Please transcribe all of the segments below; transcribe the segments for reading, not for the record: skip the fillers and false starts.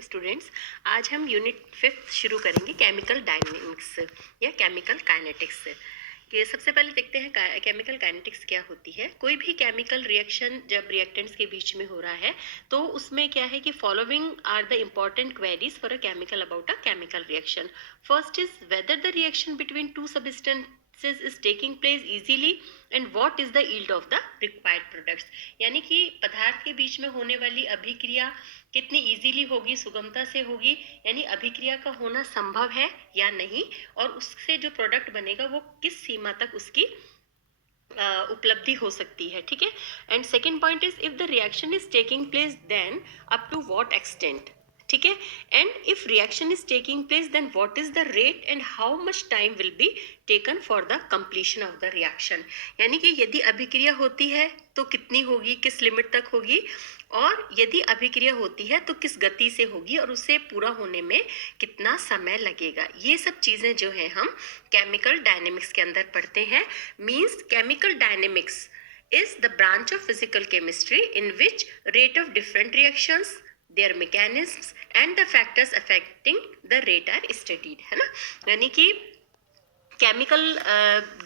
Hello students, आज हम unit 5 शुरू करेंगे केमिकल डायनेमिक्स या केमिकल काइनेटिक्स कि सबसे पहले देखते हैं केमिकल काइनेटिक्स क्या होती है। कोई भी केमिकल रिएक्शन जब रिएक्टेंट्स के बीच में हो रहा है तो उसमें क्या है कि following are the important queries for a chemical about a chemical reaction. First is whether the reaction between two substances is taking place easily and what is the yield of the required products। यानी कि पदार्थ के बीच में होने वाली अभिक्रिया कितनी easily होगी, सुगमता से होगी, यानी अभिक्रिया का होना संभव है या नहीं, और उससे जो प्रोडक्ट बनेगा वो किस सीमा तक उसकी उपलब्धि हो सकती है। ठीक है। And second point is if the reaction is taking place then up to what extent. ठीक है। And if reaction is taking place then what is the rate and how much time will be taken for the completion of the reaction. यानी कि यदि अभिक्रिया होती है तो कितनी होगी, किस लिमिट तक होगी, और यदि अभिक्रिया होती है तो किस गति से होगी और उसे पूरा होने में कितना समय लगेगा। ये सब चीजें जो है हम केमिकल डायनेमिक्स के अंदर पढ़ते हैं। Means chemical dynamics is the branch of physical chemistry in which rate of different reactions, their mechanisms and the factors affecting the rate are studied। है ना। यानी कि केमिकल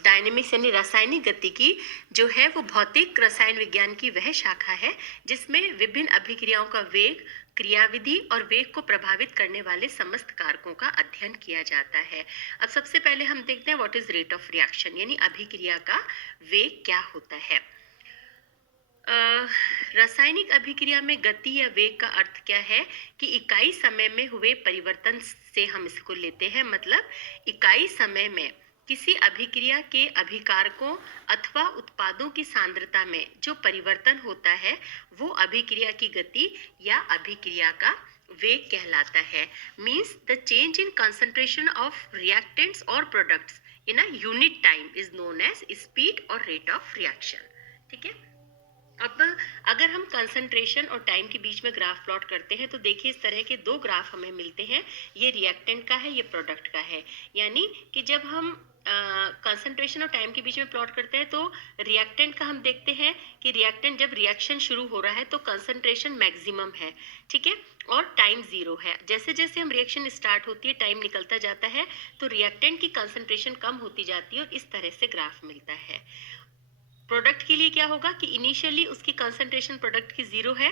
डायनेमिक्स यानी रासायनिक गतिकी जो है वो भौतिक रसायन विज्ञान की वह शाखा है जिसमें विभिन्न अभिक्रियाओं का वेग, क्रियाविधि और वेग को प्रभावित करने वाले समस्त कारकों का अध्ययन किया जाता है। अब सबसे पहले हम देखते हैं what is rate of reaction, यानी अभिक्रिया का वेग क्या होता है। रासायनिक अभिक्रिया में गति या वेग का अर्थ क्या है कि इकाई समय में हुए परिवर्तन से हम इसको लेते हैं। मतलब इकाई समय में किसी अभिक्रिया के अभिकारकों अथवा उत्पादों की सांद्रता में जो परिवर्तन होता है वो अभिक्रिया की गति या अभिक्रिया का वेग कहलाता है। Means the change in concentration of reactants और products in a unit time is known as speed और रेट ऑफ रिएक्शन। ठीक है। अब अगर हम कंसंट्रेशन और टाइम के बीच में ग्राफ प्लॉट करते हैं तो देखिए इस तरह के दो ग्राफ हमें मिलते हैं। ये रिएक्टेंट का है, ये प्रोडक्ट का है। यानी कि जब हम कंसंट्रेशन और टाइम के बीच में प्लॉट करते हैं तो रिएक्टेंट का हम देखते हैं कि रिएक्टेंट जब रिएक्शन शुरू हो रहा है तो कंसंट्रेशन मैक्सिमम है। ठीक है। और टाइम 0 है। जैसे जैसे हम रिएक्शन स्टार्ट होती है, टाइम निकलता जाता है तो रिएक्टेंट की कंसंट्रेशन कम होती जाती है और इस तरह से ग्राफ मिलता है। प्रोडक्ट के लिए क्या होगा कि इनिशियली उसकी कंसंट्रेशन प्रोडक्ट की 0 है।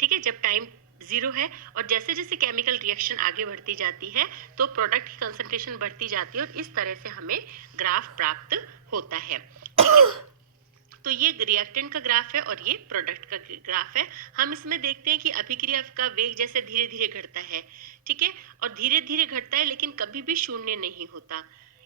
ठीक है। जब टाइम 0 है और जैसे जैसे केमिकल रिएक्शन आगे बढ़ती जाती है तो प्रोडक्ट की कंसंट्रेशन बढ़ती जाती है और इस तरह से हमें ग्राफ प्राप्त होता है। ठीक है। तो ये रिएक्टेंट का ग्राफ है और ये प्रोडक्ट का ग्राफ है। हम इसमें देखते हैं कि अभिक्रिया का वेग जैसे धीरे धीरे घटता है। ठीक है। और धीरे धीरे घटता है लेकिन कभी भी शून्य नहीं होता।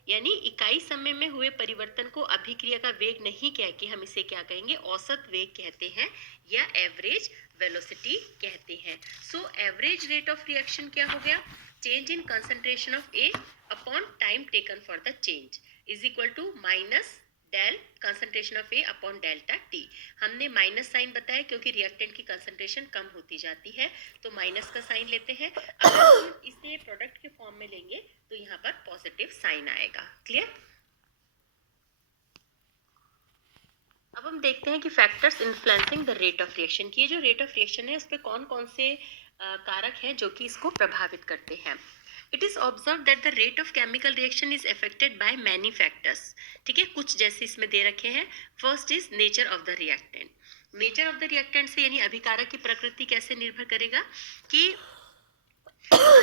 यानी इकाई समय में हुए परिवर्तन को अभिक्रिया का वेग नहीं कह के हम इसे क्या कहेंगे, औसत वेग कहते हैं या एवरेज वेलोसिटी कहते हैं। So average rate of reaction क्या हो गया, change in concentration of A upon time taken for the change is equal to minus del concentration of A upon delta T. हमने माइनस साइन बताया क्योंकि reactant की concentration कम होती जाती है तो माइनस का साइन लेते हैं। अगर हम इसे प्रोडक्ट के फॉर्म में लेंगे तो यहाँ पर पॉजिटिव साइन आएगा। क्लियर। अब हम देखते हैं कि factors influencing the rate of reaction की। ये जो रेट ऑफ रिएक्शन है उस पर कौन कौन से कारक हैं जो कि इसको प्रभावित करते हैं। It is observed that the rate of chemical reaction is affected by many factors। ठीक है। कुछ जैसे इसमें दे रखे हैं। First is nature of the reactant. Nature of the reactant से यानी अभिकारक की प्रकृति कैसे निर्भर करेगा कि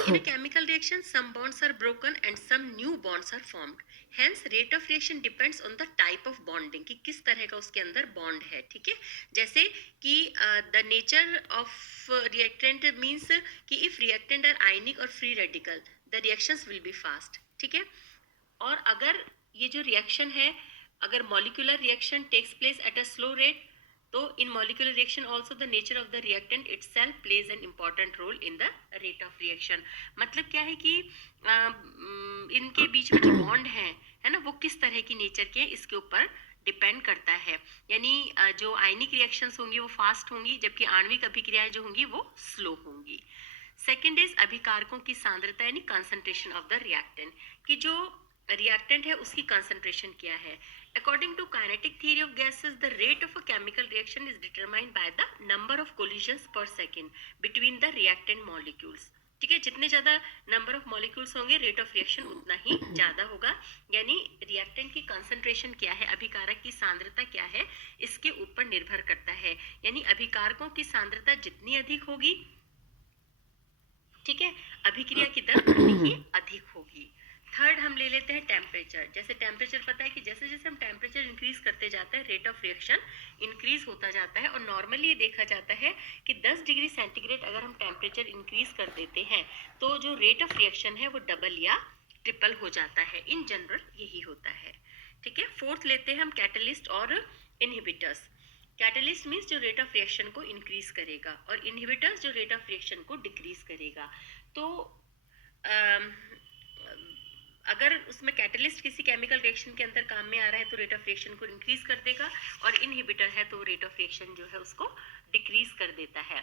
in a chemical reaction some bonds are broken and some new bonds are formed। hence rate of reaction depends on the type of bonding कि किस तरह का उसके अंदर बॉन्ड है। ठीक है। जैसे कि the nature of reactant means कि if reactant are ionic or free radical the reactions will be fast। ठीक है। और अगर ये जो रिएक्शन है अगर molecular reaction takes place at a slow rate तो in molecular reaction also the nature of the reactant itself plays an important role in the rate of reaction। मतलब क्या है कि इनके बीच में जो बॉन्ड है ना, वो किस तरह की नेचर के इसके ऊपर डिपेंड करता है। यानी जो आयनिक रिएक्शंस होंगी वो फास्ट होंगी जबकि आणविक अभिक्रियाएं जो होंगी वो स्लो होंगी। सेकेंड इज अभिकारकों की सांद्रता यानी कंसंट्रेशन ऑफ द रिएक्टेंट कि जो रिएक्टेंट है उसकी कंसंट्रेशन क्या है। According to kinetic theory of gases, the rate of a chemical reaction is determined by the number of collisions per second between the reactant molecules। ठीक है, जितने ज़्यादा नंबर ऑफ मॉलिक्यूल्स होंगे रेट ऑफ रिएक्शन उतना ही ज़्यादा होगा। यानी reactant की कंसंट्रेशन क्या है, अभिकारक की सांद्रता क्या है, इसके ऊपर निर्भर करता है। यानी अभिकारकों की सांद्रता जितनी अधिक होगी, ठीक है, अभिक्रिया की दर उतनी ही अधिक होगी। थर्ड हम ले लेते हैं टेम्परेचर। जैसे टेम्परेचर पता है कि जैसे जैसे हम टेम्परेचर इंक्रीज करते जाते हैं रेट ऑफ रिएक्शन इंक्रीज होता जाता है। और नॉर्मली ये देखा जाता है कि 10 डिग्री सेंटीग्रेड अगर हम टेम्परेचर इंक्रीज कर देते हैं तो जो रेट ऑफ रिएक्शन है वो डबल या ट्रिपल हो जाता है। इन जनरल यही होता है। ठीक है, फोर्थ लेते हैं हम कैटलिस्ट और इनहिबिटर्स। कैटलिस्ट मीन्स जो रेट ऑफ रिएक्शन को इंक्रीज करेगा और इनहिबिटर्स जो रेट ऑफ रिएक्शन को डिक्रीज करेगा। तो अगर उसमें कैटलिस्ट किसी केमिकल रिएक्शन के अंदर काम में आ रहा है तो रेट ऑफ रिएक्शन को इंक्रीज कर देगा, और इनहिबिटर है तो रेट ऑफ रिएक्शन जो है उसको डिक्रीज कर देता है।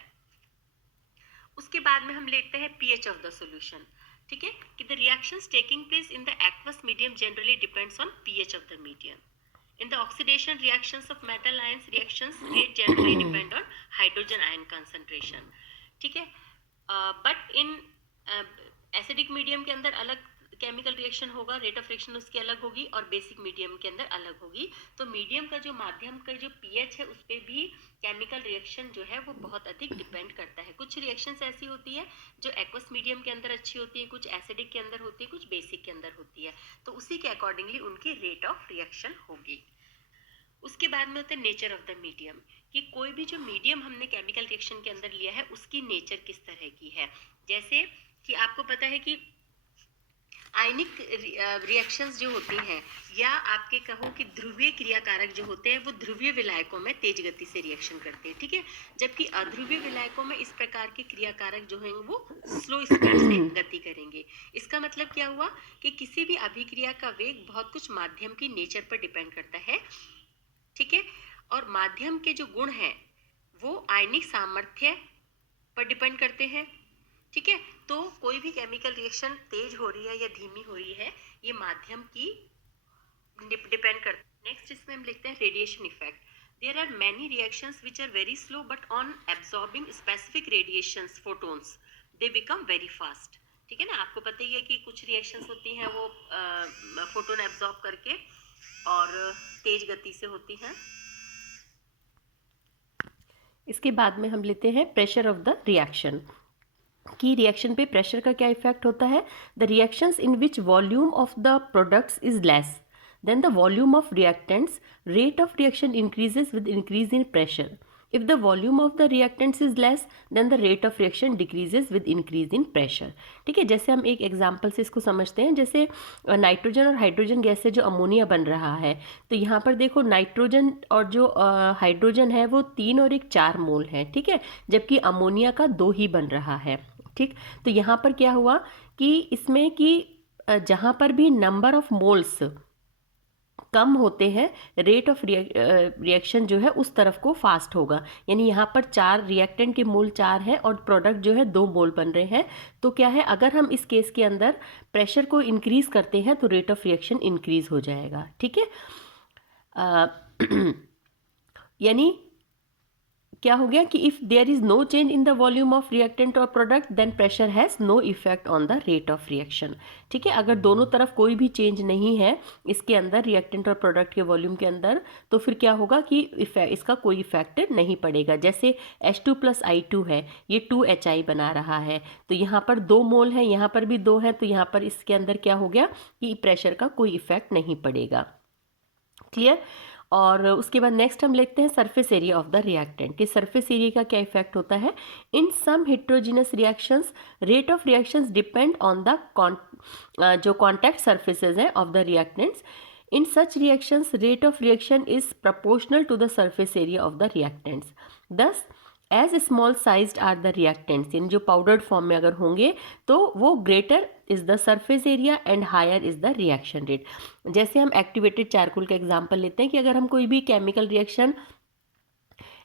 उसके बाद में हम लेते हैं पीएच ऑफ द सॉल्यूशन। ठीक है, कि the reactions taking place in the aqueous medium generally depends on pH of the medium. In the oxidation reactions of metal ions, reactions rate generally depend on hydrogen ion concentration. ठीक है, but in acidic medium के अंदर अलग chemical reaction होगा, rate of reaction उसकी अलग होगी, और बेसिक मीडियम के अंदर अलग होगी। तो मीडियम का जो माध्यम का जो पीएच है उस पर भी केमिकल रिएक्शन जो है वो बहुत अधिक डिपेंड करता है। कुछ रिएक्शंस ऐसी होती है जो एक्वस मीडियम के अंदर अच्छी होती है, कुछ एसिडिक के अंदर होती है, कुछ बेसिक के अंदर होती है, तो उसी के अकॉर्डिंगली उनकी रेट ऑफ रिएक्शन होगी। उसके बाद में होता है नेचर ऑफ द मीडियम, कि कोई भी जो मीडियम हमने केमिकल रिएक्शन के अंदर लिया है उसकी नेचर किस तरह की है। जैसे कि आपको पता है कि आयनिक रिएक्शंस जो होती हैं, या आपके कहो कि ध्रुवीय क्रियाकारक जो होते हैं वो ध्रुवीय विलायकों में तेज गति से रिएक्शन करते हैं। ठीक है, जबकि अध्रुवीय विलायकों में इस प्रकार के क्रियाकारक जो हैं वो स्लो स्पीड से गति करेंगे। इसका मतलब क्या हुआ कि किसी भी अभिक्रिया का वेग बहुत कुछ माध्यम की नेचर पर डिपेंड करता है। ठीक है, और माध्यम के जो गुण हैं वो आयनिक सामर्थ्य पर डिपेंड करते हैं। ठीक है, तो कोई भी केमिकल रिएक्शन तेज हो रही है या धीमी हो रही है ये माध्यम की डिपेंड करता है। नेक्स्ट इसमें हम लिखते हैं radiation effect. There are many reactions which are very slow but on absorbing specific radiations photons they become very fast. ठीक है ना, आपको पता ही है कि कुछ रिएक्शंस होती हैं वो फोटोन एब्जॉर्ब करके और तेज गति से होती हैं। इसके बाद में हम लेते हैं प्रेशर ऑफ द रिएक्शन, कि रिएक्शन पे प्रेशर का क्या इफेक्ट होता है। The reactions in which volume of the products is less than the volume of reactants, rate of reaction increases with increase in pressure. If the volume of the reactants is less, then the rate of reaction decreases with increase in pressure. ठीक है, जैसे हम एक example से इसको समझते हैं। जैसे नाइट्रोजन और हाइड्रोजन गैस से जो अमोनिया बन रहा है, तो यहाँ पर देखो नाइट्रोजन और जो हाइड्रोजन है वो 3 और 1 4 मोल है। ठीक है, जबकि अमोनिया का 2 ही बन रहा है। ठीक, तो यहाँ पर क्या हुआ कि इसमें कि जहाँ पर भी नंबर ऑफ मोल्स कम होते हैं, रेट ऑफ रिएक्शन जो है उस तरफ को फास्ट होगा। यानी यहाँ पर 4 रिएक्टेंट के मोल 4 है और प्रोडक्ट जो है 2 मोल बन रहे हैं। तो क्या है, अगर हम इस केस के अंदर प्रेशर को इंक्रीज करते हैं तो रेट ऑफ रिएक्शन इंक्रीज हो जाएगा। ठीक है, यानी क्या हो गया कि if there is no change in the volume of reactant और product then pressure has no effect on the rate of reaction. ठीक है, अगर दोनों तरफ कोई भी चेंज नहीं है इसके अंदर, रिएक्टेंट और प्रोडक्ट के वॉल्यूम के अंदर, तो फिर क्या होगा कि इसका कोई इफेक्ट नहीं पड़ेगा। जैसे H2+I2 है, ये 2HI बना रहा है, तो यहाँ पर 2 मोल है, यहाँ पर भी 2 है, तो यहाँ पर इसके अंदर क्या हो गया कि प्रेशर का कोई इफेक्ट नहीं पड़ेगा। क्लियर। और उसके बाद नेक्स्ट हम लिखते हैं surface area of the reactant, कि सरफेस एरिया का क्या इफेक्ट होता है। In some heterogeneous reactions rate of reactions depend on the जो कॉन्टैक्ट सरफेसेज हैं of the reactants. In such reactions, rate of reaction is proportional to the surface area of the reactants. Thus, as small sized are the reactants, इन जो powdered form में अगर होंगे तो वो greater is the surface area and higher is the reaction rate. जैसे हम activated charcoal का example लेते हैं कि अगर हम कोई भी केमिकल रिएक्शन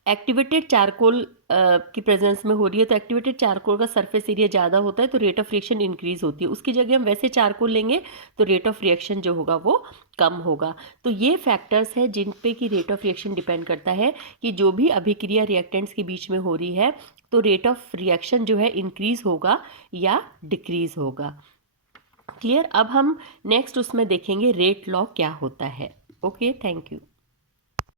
एक्टिवेटेड चारकोल की प्रेजेंस में हो रही है तो एक्टिवेटेड चारकोल का सरफेस एरिया ज़्यादा होता है तो रेट ऑफ रिएक्शन इंक्रीज होती है। उसकी जगह हम वैसे चारकोल लेंगे तो रेट ऑफ रिएक्शन जो होगा वो कम होगा। तो ये फैक्टर्स है जिन पे कि रेट ऑफ रिएक्शन डिपेंड करता है कि जो भी अभिक्रिया रिएक्टेंट्स के बीच में हो रही है तो रेट ऑफ रिएक्शन जो है इंक्रीज होगा या डिक्रीज होगा। क्लियर। अब हम नेक्स्ट उसमें देखेंगे रेट लॉ क्या होता है। Okay, thank you.